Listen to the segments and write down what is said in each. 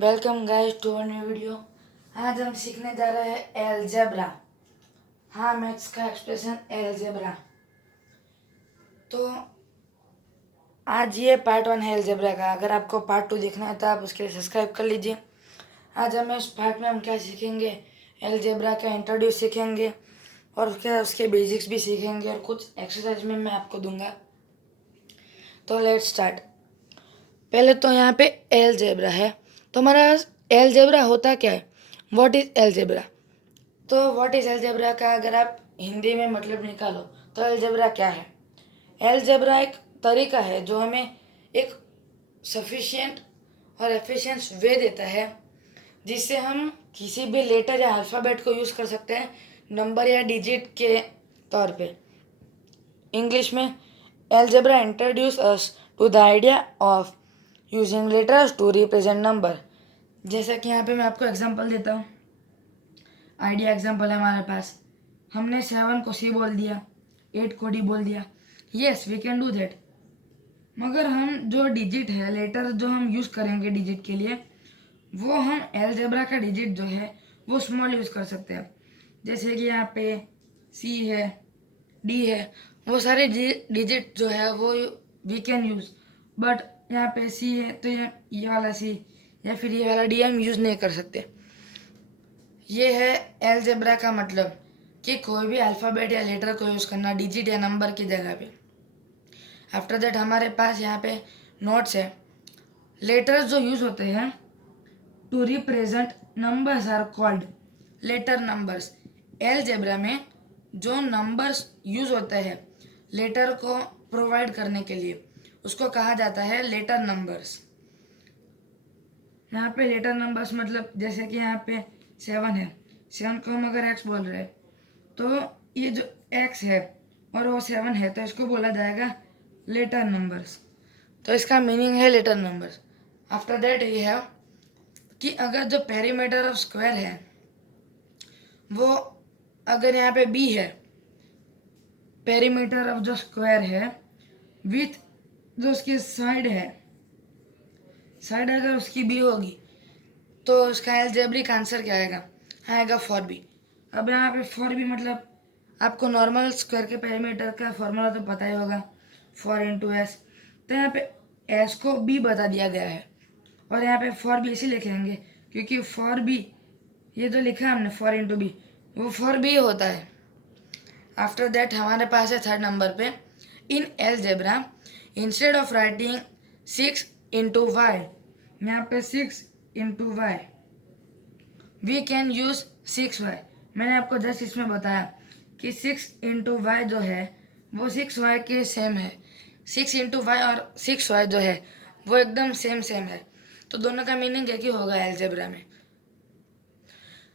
Welcome guys to a new video. आज हम सीखने जा रहे हैं एलजेब्रा। हाँ, मैथ्स का एक्सप्रेशन एलजेब्रा। तो आज ये पार्ट 1 है एलजेब्रा का। अगर आपको पार्ट 2 देखना है तो आप उसके लिए सब्सक्राइब कर लीजिए। आज हमें इस पार्ट में हम क्या सीखेंगे, एलजेब्रा का इंट्रोड्यूस सीखेंगे और उसके बेसिक्स भी सीखेंगे और कुछ एक्सरसाइज में मैं आपको दूंगा। तो लेट्स स्टार्ट। पहले तो यहाँ पे एलजेब्रा है। तो हमारा एलजेब्रा होता क्या है, व्हाट इज एलजेब्रा। तो व्हाट इज एलजेब्रा का अगर आप हिंदी में मतलब निकालो तो एलजेब्रा क्या है। एलजेब्रा एक तरीका है जो हमें एक सफिशिएंट और एफिशिएंट वे देता है जिससे हम किसी भी लेटर या अल्फ़ाबेट को यूज़ कर सकते हैं नंबर या डिजिट के तौर पे। इंग्लिश में algebra introduce us to the idea of using letters to represent number. जैसा कि यहाँ पे मैं आपको एग्जांपल देता हूँ। आइडिया एग्जांपल है हमारे पास। हमने 7 को सी बोल दिया, 8 को डी बोल दिया। Yes, we can do that. मगर हम जो डिजिट है, लेटर जो हम यूज़ करेंगे डिजिट के लिए, वो हम एलजेब्रा का डिजिट जो है वो स्मॉल यूज़ कर सकते हैं। जैसे कि यहाँ पे सी है, डी है, वो सारे डिजिट जो है वो वी कैन यूज़। बट यहाँ पे सी है तो ये वाला सी या फिर ये वाला डी हम यूज़ नहीं कर सकते। ये है एलजेब्रा का मतलब कि कोई भी अल्फ़ाबेट या लेटर को यूज़ करना डिजिट या नंबर की जगह पे। आफ्टर दैट हमारे पास यहाँ पे नोट्स है। लेटर्स जो यूज़ होते हैं to represent numbers are called letter numbers. Algebra में जो नंबर्स यूज़ होते हैं लेटर को प्रोवाइड करने के लिए उसको कहा जाता है लेटर नंबर्स। यहाँ पे लेटर नंबर्स मतलब जैसे कि यहाँ पे 7 है, 7 को हम अगर एक्स बोल रहे हैं तो ये जो एक्स है और वो 7 है तो इसको बोला जाएगा लेटर नंबर्स। तो इसका मीनिंग है लेटर नंबर्स। आफ्टर दैट ये है कि अगर जो पेरीमीटर ऑफ स्क्वायर है वो अगर यहाँ पे बी है, पेरीमीटर ऑफ जो स्क्वायर है विथ जो उसकी साइड है, साइड अगर उसकी बी होगी तो उसका एलजेब्रिक आंसर क्या आएगा, आएगा फॉर बी। अब यहाँ पे फॉर बी मतलब आपको नॉर्मल स्क्वायर के पेरीमीटर का फॉर्मूला तो पता ही होगा, 4 × S। तो यहाँ पे एस को बी बता दिया गया है और यहाँ पे फॉर बी इसी लिखेंगे क्योंकि फॉर बी ये जो लिखा है हमने 4 × B वो फॉर बी होता है। आफ्टर दैट हमारे पास है थर्ड नंबर पे, in algebra instead of writing 6 × Y, यहाँ पे 6 × Y we can use 6Y। मैंने आपको जस्ट इसमें बताया कि 6 × Y जो है वो 6Y के सेम है। 6 × Y और 6Y जो है वो एकदम सेम है। तो दोनों का मीनिंग एक ही होगा एलजेब्रा में।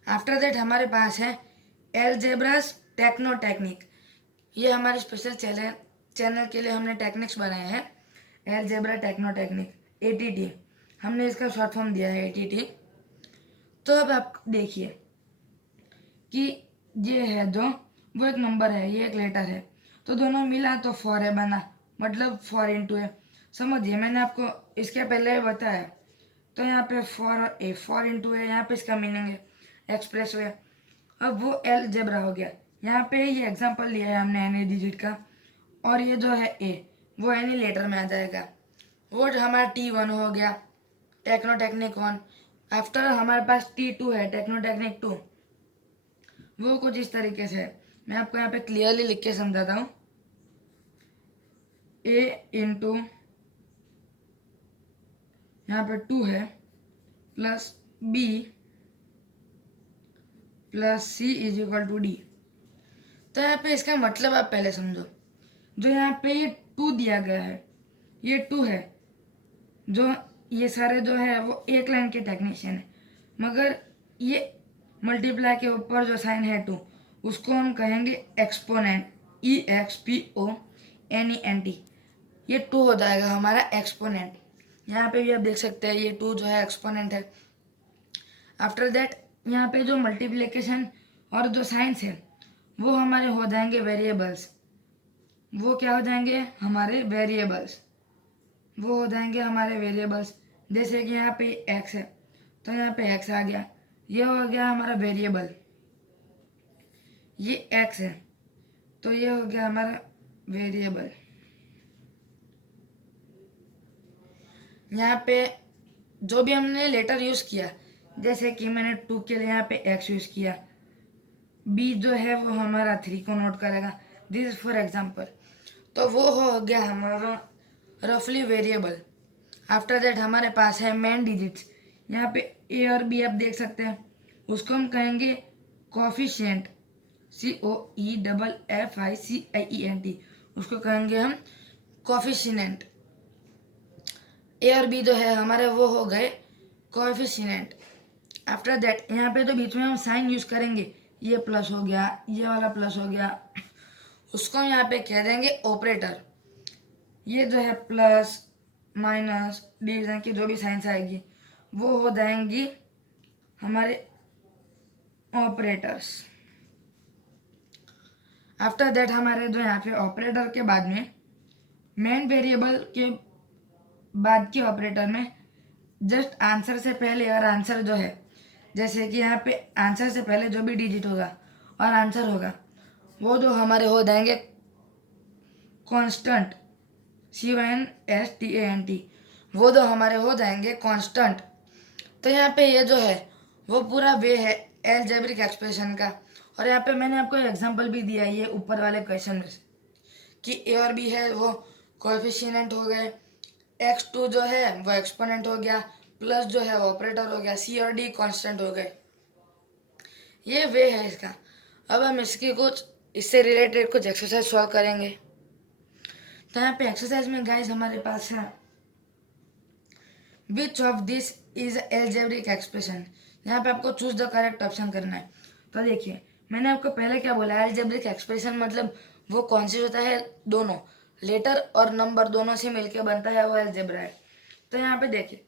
आफ्टर दैट हमारे पास है एलजेब्रास टेक्नो टेक्निक। ये हमारे स्पेशल चैनल के लिए हमने टेक्निक्स बनाए हैं, एलजेब्रा टेक्नो टेक्निक ATT। हमने इसका शॉर्ट फॉर्म दिया है ATT। तो अब आप देखिए कि ये है जो वो एक नंबर है, ये एक लेटर है, तो दोनों मिला तो 4 है बना, मतलब 4 × A। समझिए मैंने आपको इसके पहले बताया। तो यहाँ पे 4 × A, यहाँ पे इसका मीनिंग है एक्सप्रेस वे। अब वो एलजेब्रा हो गया। यहाँ पे ये एग्जांपल लिया है हमने एनी डिजिट का और ये जो है ए वो एनी लेटर में आ जाएगा। वो जो हमारा T1 हो गया, टेक्नो टेक्निक 1। आफ्टर हमारे पास T2 है, टेक्नो टेक्निक 2। वो कुछ इस तरीके से है, मैं आपको यहाँ पे क्लियरली लिख के समझाता हूँ। A × यहाँ पे 2 है plus B plus C = D। तो यहाँ पे इसका मतलब आप पहले समझो। जो यहाँ पे ये 2 दिया गया है, ये 2 है, जो ये सारे जो है वो एक लाइन के टेक्नीशियन है, मगर ये मल्टीप्लाई के ऊपर जो साइन है 2 उसको हम कहेंगे एक्सपोनेंट, EXPONENT। ये 2 हो जाएगा हमारा एक्सपोनेंट। यहाँ पे भी आप देख सकते हैं ये 2 जो है एक्सपोनेंट है। आफ्टर दैट यहाँ पे जो मल्टीप्लिकेशन और जो साइंस है वो हमारे हो जाएंगे वेरिएबल्स। वो क्या हो जाएंगे, हमारे वेरिएबल्स। वो हो जाएंगे हमारे वेरिएबल्स। जैसे कि यहाँ पे x है तो यहाँ पे एक्स आ गया, ये हो गया हमारा वेरिएबल, ये एक्स है तो ये हो गया हमारा वेरिएबल। यहाँ पे जो भी हमने लेटर यूज़ किया, जैसे कि मैंने 2 के लिए यहाँ पे एक्स यूज़ किया, बी जो है वो हमारा 3 को नोट करेगा, दिस इज फॉर एग्जाम्पल। तो वो हो गया हमारा रफली वेरिएबल। आफ्टर दैट हमारे पास है मेन डिजिट्स, यहाँ पे ए और बी आप देख सकते हैं, उसको हम कहेंगे कोफिशिएंट, COEFFICIENT, उसको कहेंगे हम कोफिशिएंट। ए और बी जो है हमारे वो हो गए कोएफिशिएंट। आफ्टर दैट यहाँ पे तो बीच में हम साइन यूज करेंगे, ये प्लस हो गया, ये वाला प्लस हो गया, उसको हम यहाँ पे कह देंगे ऑपरेटर। ये जो है प्लस माइनस डिवीजन की जो भी साइंस आएगी वो हो जाएंगी हमारे ऑपरेटर्स। आफ्टर दैट हमारे जो यहाँ पे ऑपरेटर के बाद में मेन वेरिएबल के बाद के ऑपरेटर में जस्ट आंसर से पहले और आंसर जो है, जैसे कि यहाँ पे आंसर से पहले जो भी डिजिट होगा और आंसर होगा वो जो हमारे हो जाएंगे कांस्टेंट, CONSTANT, वो जो हमारे हो जाएंगे कांस्टेंट। तो यहाँ पे ये जो है वो पूरा वे है अलजेब्रिक एक्सप्रेशन का। और यहाँ पे मैंने आपको एग्जांपल भी दिया है ये ऊपर वाले क्वेश्चन में से, कि ए और बी है वो कोएफिशिएंट हो गए, x2 जो है वो एक्सपोनेंट हो गया, प्लस जो है वो ऑपरेटर हो गया, सी और डी कांस्टेंट हो गए। ये वे है इसका। अब हम इसकी कुछ इससे रिलेटेड कुछ एक्सरसाइज सॉल्व करेंगे। तो यहाँ पे एक्सरसाइज में गाइस हमारे पास है which of this is algebraic expression. यहाँ पे आपको चूज द करेक्ट ऑप्शन करना है। तो देखिए मैंने आपको पहले क्या बोला, एल्जेब्रिक एक्सप्रेशन मतलब वो कौन सी होता है, दोनों लेटर और नंबर दोनों से मिलकर बनता है वो एल्जेब्रा है। तो यहाँ पे देखिए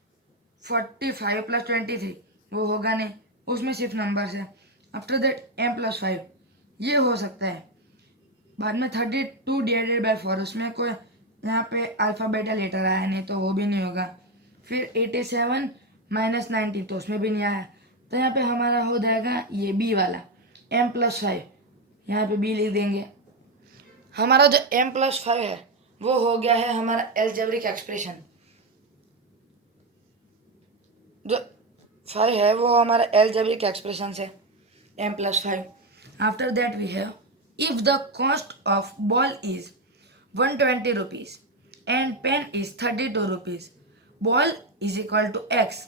45 + 23 वो होगा नहीं, उसमें सिर्फ नंबर्स है। आफ्टर दैट m+5 ये हो सकता है। बाद में 32 डिवाइडेड बाय 4, उसमें कोई यहाँ पे अल्फ़ाबेट या लेटर आया नहीं तो वो भी नहीं होगा। फिर 87 - 90 तो उसमें भी नहीं आया। तो यहाँ पे हमारा हो जाएगा ये बी वाला m+5, यहाँ पे बी लिख देंगे। हमारा जो m+5 है वो हो गया है हमारा एल्जेब्रिक एक्सप्रेशन। जो 5 है वो हमारा एल्जेब्रिक एक्सप्रेशन है m+5। After that we have if the cost of ball is 120 rupees and pen is 32 rupees, ball is equal to x,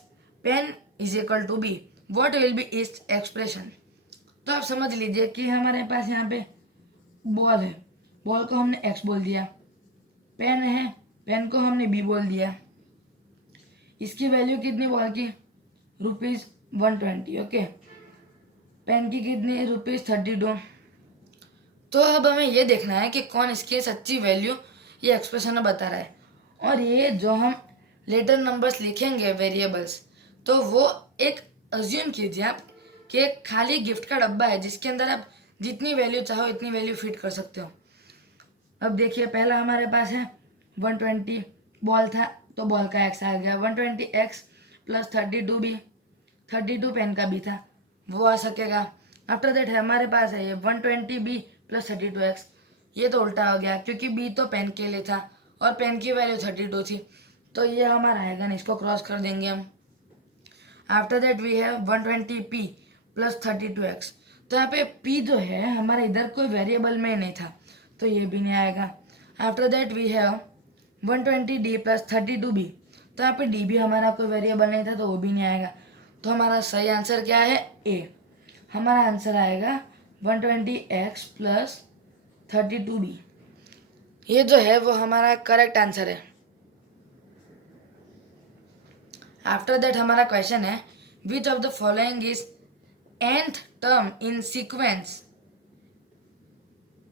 pen is equal to b, what will be its expression। तो आप समझ लीजिए कि हमारे पास यहाँ पे ball है, बॉल को हमने x बोल दिया, पेन है, पेन को हमने b बोल दिया, इसकी वैल्यू कितनी बॉल की, ₹120, ओके। पेन की कितनी, ₹32। तो अब हमें ये देखना है कि कौन इसकी सच्ची वैल्यू ये एक्सप्रेशन बता रहा है। और ये जो हम लेटर नंबर्स लिखेंगे वेरिएबल्स, तो वो एक अज्यूम कीजिए आप कि एक खाली गिफ्ट का डब्बा है जिसके अंदर आप जितनी वैल्यू चाहो इतनी वैल्यू फिट कर सकते हो। अब देखिए पहला हमारे पास है 120 बॉल था तो बॉल का एक्स आ गया, 120x + 32 भी, 32 पेन का भी था वो आ सकेगा। आफ्टर दैट हमारे पास है ये 120b + 32x, ये तो उल्टा हो गया क्योंकि b तो पेन के लिए था और पेन की वैल्यू 32 थी, तो ये हमारा आएगा नहीं, इसको क्रॉस कर देंगे हम। After that we have 120p + 32x, तो यहाँ पे p जो है हमारे इधर कोई वेरिएबल में नहीं था तो ये भी नहीं आएगा। After that we have 120d + 32b, तो यहाँ पे d भी हमारा कोई वेरिएबल नहीं था तो वो भी नहीं आएगा। तो हमारा सही आंसर क्या है, ए। हमारा आंसर आएगा 120x + 32b, ये जो है वो हमारा करेक्ट आंसर है। आफ्टर दैट हमारा क्वेश्चन है which of the following is nth term in sequence.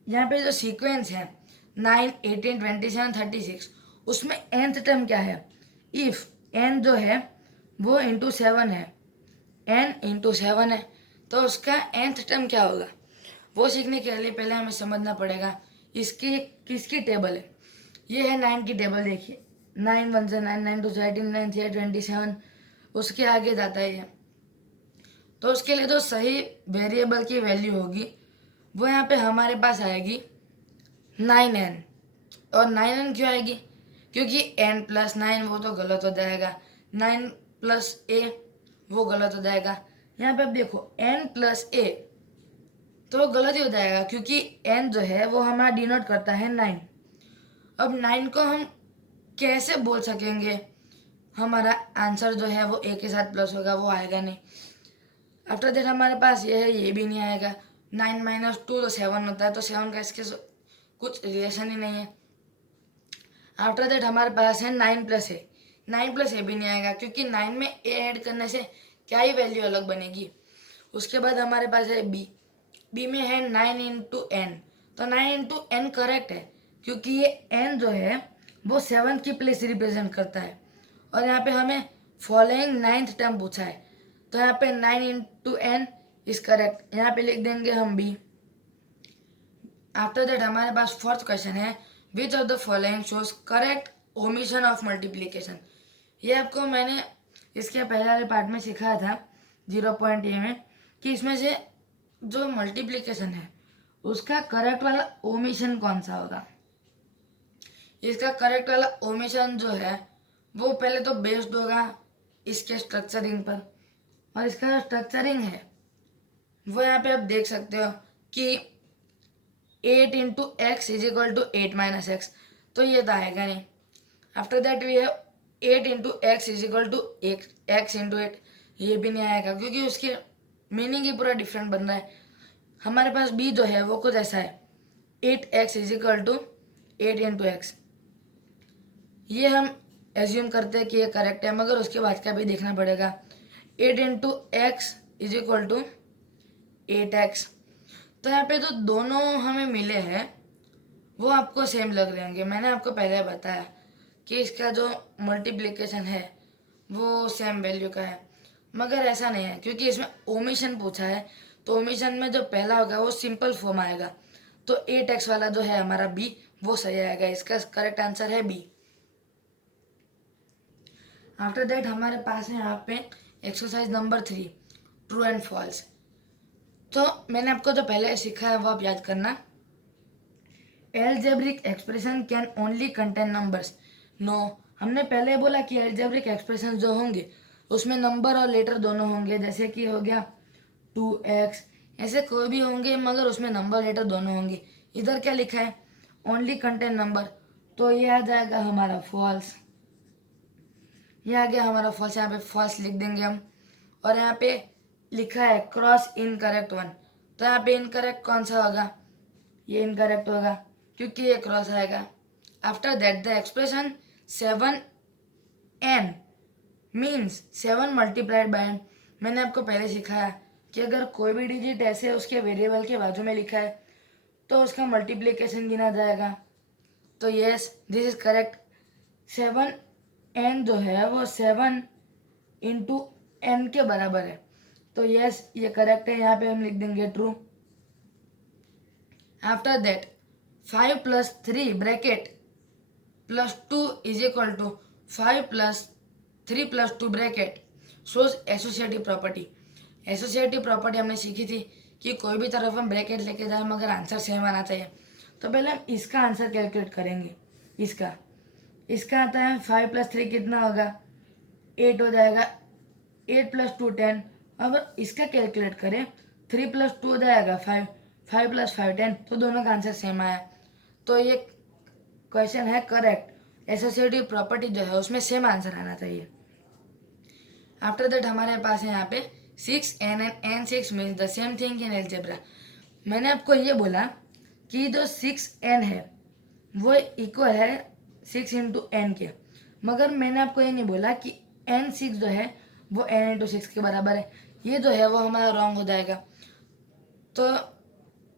यहाँ पे जो सीक्वेंस है 9, 18, 27, 36, उसमें nth टर्म क्या है। इफ n जो है वो इंटू 7 है, n इंटू 7 है, तो उसका nth टर्म क्या होगा वो सीखने के लिए पहले हमें समझना पड़ेगा इसकी किसकी टेबल है। ये है 9 की टेबल, देखिए 9 × 1 = 9, 9 × 2 = 18, 9 × 3 = 27, उसके आगे जाता है ये तो उसके लिए जो सही वेरिएबल की वैल्यू होगी वो यहाँ पे हमारे पास आएगी 9n। और 9n क्यों आएगी? क्योंकि n+9 वो तो गलत हो जाएगा, 9+a वो गलत हो जाएगा। यहाँ पे अब देखो n+a तो गलत ही हो जाएगा, क्योंकि n जो है वो हमारा डिनोट करता है 9। अब 9 को हम कैसे बोल सकेंगे? हमारा आंसर जो है वो a के साथ प्लस होगा, वो आएगा नहीं। आफ्टर दैट हमारे पास ये है, ये भी नहीं आएगा। 9 - 2 तो 7 होता है, तो 7 का इसके कुछ रिलेशन ही नहीं है। आफ्टर दैट हमारे पास है 9+a। 9+a भी नहीं आएगा, क्योंकि 9 में a ऐड करने से क्या ही वैल्यू अलग बनेगी। उसके बाद हमारे पास है b। b में है 9 × n, तो 9 × n करेक्ट है, क्योंकि ये n जो है वो 7 की प्लेस रिप्रेजेंट करता है। और यहाँ पे हमें फॉलोइंग 9th टर्म पूछा है, तो यहाँ पे 9 × n इज करेक्ट। यहाँ पे लिख देंगे हम b। आफ्टर दैट हमारे पास फोर्थ क्वेश्चन है, which of the following shows correct omission of multiplication. ये आपको मैंने इसके पहले वाले पार्ट में सिखाया था 0.a में, कि इसमें से जो मल्टीप्लीकेशन है उसका करेक्ट वाला ओमिशन कौन सा होगा। इसका करेक्ट वाला ओमिशन जो है वो पहले तो बेस्ड होगा इसके स्ट्रक्चरिंग पर, और इसका स्ट्रक्चरिंग है वो यहाँ पे आप देख सकते हो कि 8 × x = 8 - x, तो ये तो आएगा नहीं। After that we have 8 × x = x × 8, ये भी नहीं आएगा, क्योंकि उसके मीनिंग ही पूरा डिफरेंट बन रहा है। हमारे पास b जो है वो कुछ ऐसा है, 8x = 8 × x। ये हम एज्यूम करते हैं कि ये करेक्ट है, मगर उसके बाद का भी देखना पड़ेगा। 8 × x = 8x, तो यहाँ पे जो दोनों हमें मिले हैं वो आपको सेम लग रहे होंगे। मैंने आपको पहले बताया कि इसका जो मल्टीप्लिकेशन है वो सेम वैल्यू का है, मगर ऐसा नहीं है, क्योंकि इसमें ओमिशन पूछा है। तो ओमिशन में जो पहला होगा वो सिंपल फॉर्म आएगा, तो 8x वाला जो है हमारा b वो सही आएगा। इसका करेक्ट आंसर है b। आफ्टर दैट हमारे पास है यहाँ पे exercise number 3, true and false. तो मैंने आपको जो पहले सिखाया है वो आप याद करना। Algebraic expression can only contain numbers. No, हमने पहले बोला कि एलजेब्रिक एक्सप्रेशन जो होंगे उसमें नंबर और लेटर दोनों होंगे, जैसे कि हो गया 2x, ऐसे कोई भी होंगे मगर उसमें नंबर लेटर दोनों होंगे। इधर क्या लिखा है, ओनली कंटेन नंबर, तो ये आ जाएगा हमारा फॉल्स। ये आ गया हमारा फॉल्स, यहाँ पे फॉल्स लिख देंगे हम। और यहाँ पे लिखा है क्रॉस इनकरेक्ट 1, तो यहाँ पे इनकरेक्ट कौन सा होगा, ये इनकरेक्ट होगा क्योंकि ये क्रॉस आएगा। After that the expression 7n means 7 × n। मैंने आपको पहले सिखाया कि अगर कोई भी डिजिट ऐसे उसके वेरिएबल के बाजू में लिखा है तो उसका मल्टीप्लिकेशन गिना जाएगा। तो yes, this is correct. 7n जो है वो 7 × n के बराबर है, तो यस ये करेक्ट है। यहाँ पे हम लिख देंगे true. After that 5 + 3 bracket +2 = 5 + 3 + 2 bracket shows associative property. Associative property हमने सीखी थी कि कोई भी तरफ हम ब्रैकेट लेके जाए मगर आंसर सेम आना चाहिए। तो पहले हम इसका आंसर कैलकुलेट करेंगे। इसका आता है 5 + 3 कितना होगा, 8 हो जाएगा। 8 + 2 10। अगर इसका कैलकुलेट करें 3 + 2 हो जाएगा 5, 5 + 5 10, तो दोनों का आंसर सेम आया। तो ये क्वेश्चन है करेक्ट। एसोसिएटिव प्रॉपर्टी जो है उसमें सेम आंसर आना चाहिए। आफ्टर दैट हमारे पास है यहाँ पे 6n and n6 means the same thing in algebra. मैंने आपको ये बोला कि जो 6n है वो इक्वल है 6 × n के, मगर मैंने आपको ये नहीं बोला कि n6 जो है वो n × 6 के बराबर है। ये जो है वो हमारा रॉन्ग हो जाएगा। तो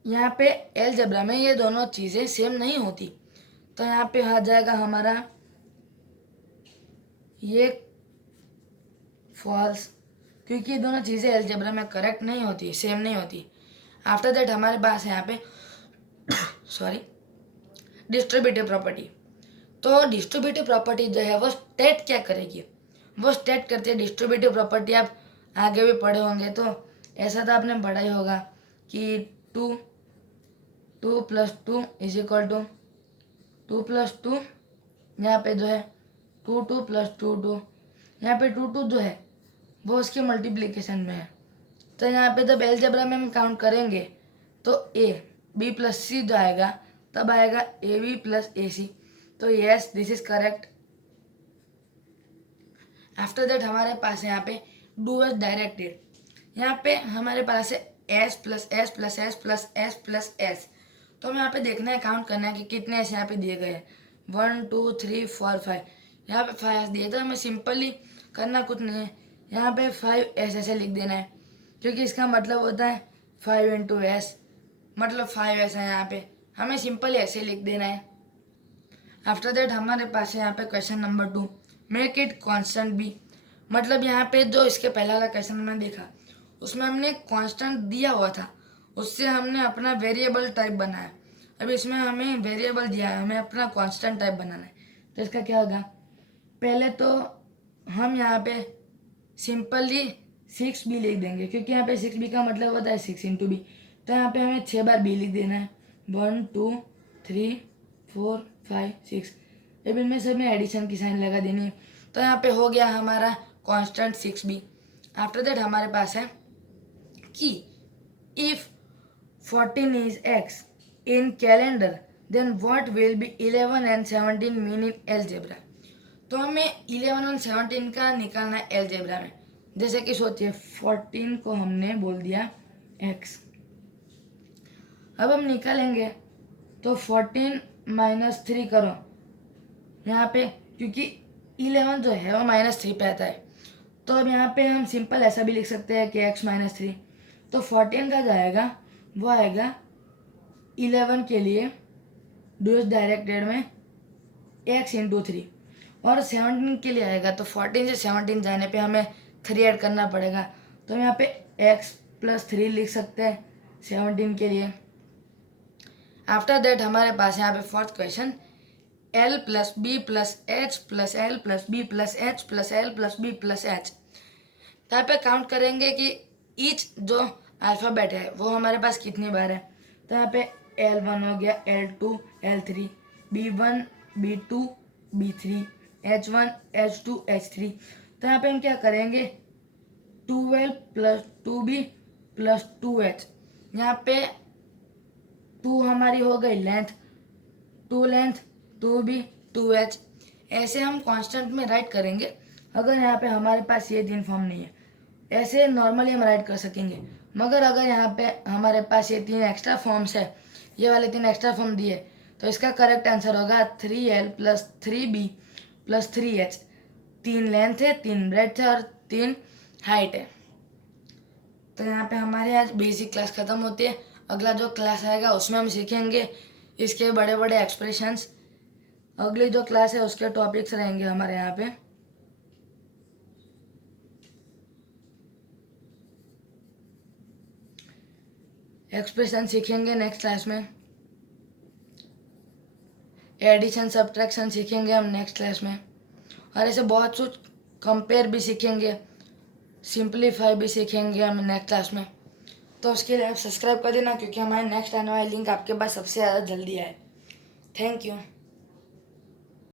यहाँ पे एलजेब्रा में ये दोनों चीज़ें सेम नहीं होती, तो यहाँ पे आ जाएगा हमारा ये फॉल्स, क्योंकि ये दोनों चीज़ें एलजेब्रा में करेक्ट नहीं होती, सेम नहीं होती। आफ्टर दैट हमारे पास है यहाँ पे सॉरी डिस्ट्रीब्यूटिव प्रॉपर्टी। तो डिस्ट्रीब्यूटिव प्रॉपर्टी जो है वो स्टेट क्या करेगी, वो स्टेट करती है डिस्ट्रीब्यूटिव प्रॉपर्टी। आप आगे भी पढ़े होंगे तो ऐसा तो आपने पढ़ा ही होगा कि 2 plus 2 is equal to 2 plus 2, यहाँ पे जो है 2 प्लस 2 यहाँ पे 2 जो है वो उसके मल्टीप्लिकेशन में है। तो यहाँ पे जब अलजेब्रा में हम काउंट करेंगे तो ए बी प्लस सी जो आएगा तब आएगा ए बी प्लस ए सी। तो yes, this is correct. After that हमारे पास यहाँ पे डू एज डायरेक्टेड। यहाँ पे हमारे पास है S plus S plus S plus S plus S. तो हमें यहाँ पे देखना है, काउंट करना है कि कितने एस यहाँ पे दिए गए हैं। 1 2 3 4 5, यहाँ पे 5 एस दिए। तो हमें सिंपली करना कुछ नहीं है, यहाँ पे 5 एस ऐसे लिख देना है, क्योंकि इसका मतलब होता है 5 इंटू एस, मतलब 5 एस है। यहाँ पे हमें सिंपली ऐसे लिख देना है। आफ्टर दैट हमारे पास है यहाँ पे question number 2, make it constant B. मतलब यहाँ पे जो इसके पहला वाला क्वेश्चन हमने देखा उसमें हमने कांस्टेंट दिया हुआ था, उससे हमने अपना वेरिएबल टाइप बनाया। अब इसमें हमें वेरिएबल दिया है, हमें अपना कांस्टेंट टाइप बनाना है। तो इसका क्या होगा, पहले तो हम यहाँ पे सिंपली 6b लिख देंगे, क्योंकि यहाँ पे 6b का मतलब होता है 6 इंटू बी। तो यहाँ पे हमें 6 बार b लिख देना है, 1 2 3 4 5 6। अब इनमें से हमें एडिशन की साइन लगा देनी है। तो यहाँ पे हो गया हमारा कांस्टेंट 6b। आफ्टर दैट हमारे पास है कि if 14 is x in calendar then what will be 11 and 17 mean in algebra. तो हमें 11 और 17 का निकालना है एलजेब्रा में। जैसे कि सोचिए 14 को हमने बोल दिया x, अब हम निकालेंगे तो 14 माइनस 3 करो यहाँ पे, क्योंकि 11 जो है वो -3 पे आता है। तो अब यहाँ पे हम सिंपल ऐसा भी लिख सकते हैं कि x माइनस 3। तो 14 का जो आएगा वो आएगा 11 के लिए डू डायरेक्टेड में x इंटू 3, और 17 के लिए आएगा तो 14 से 17 जाने पे हमें 3 ऐड करना पड़ेगा। तो हम यहाँ पे x प्लस 3 लिख सकते हैं 17 के लिए। आफ्टर दैट हमारे पास यहाँ पे fourth question, L plus B plus H plus L plus B plus H plus L plus B plus H. यहाँ पे काउंट करेंगे कि ईच जो अल्फ़ाबेट है वो हमारे पास कितनी बार है। तो यहाँ पे L1 हो गया, L2 L3, B1 B2 B3, H1 H2 H3। तो यहाँ पे हम क्या करेंगे, 12 प्लस 2B प्लस 2H। यहाँ पे 2 हमारी हो गई लेंथ, 2 लेंथ 2B 2H। ऐसे हम कांस्टेंट में राइट करेंगे। अगर यहाँ पे हमारे पास ये 3 फॉर्म नहीं है, ऐसे नॉर्मली हम राइट कर सकेंगे। मगर अगर यहाँ पे हमारे पास ये 3 एक्स्ट्रा फॉर्म्स है, ये वाले 3 एक्स्ट्रा फॉर्म दिए, तो इसका करेक्ट आंसर होगा 3L plus 3B plus 3H। 3 length है, 3 ब्रेड्थ है और 3 हाइट है। तो यहाँ पे हमारे आज बेसिक क्लास ख़त्म होती है। अगला जो क्लास आएगा उसमें हम सीखेंगे इसके बड़े बड़े एक्सप्रेशंस। अगली जो क्लास है उसके टॉपिक्स रहेंगे हमारे यहाँ पे एक्सप्रेशन सीखेंगे नेक्स्ट क्लास में, एडिशन सब्ट्रैक्शन सीखेंगे हम नेक्स्ट क्लास में, और ऐसे बहुत कुछ कंपेयर भी सीखेंगे, सिंपलीफाई भी सीखेंगे हम नेक्स्ट क्लास में। तो उसके लिए आप सब्सक्राइब कर देना, क्योंकि हमारे नेक्स्ट आने वाली लिंक आपके पास सबसे ज़्यादा जल्दी आए। Thank you.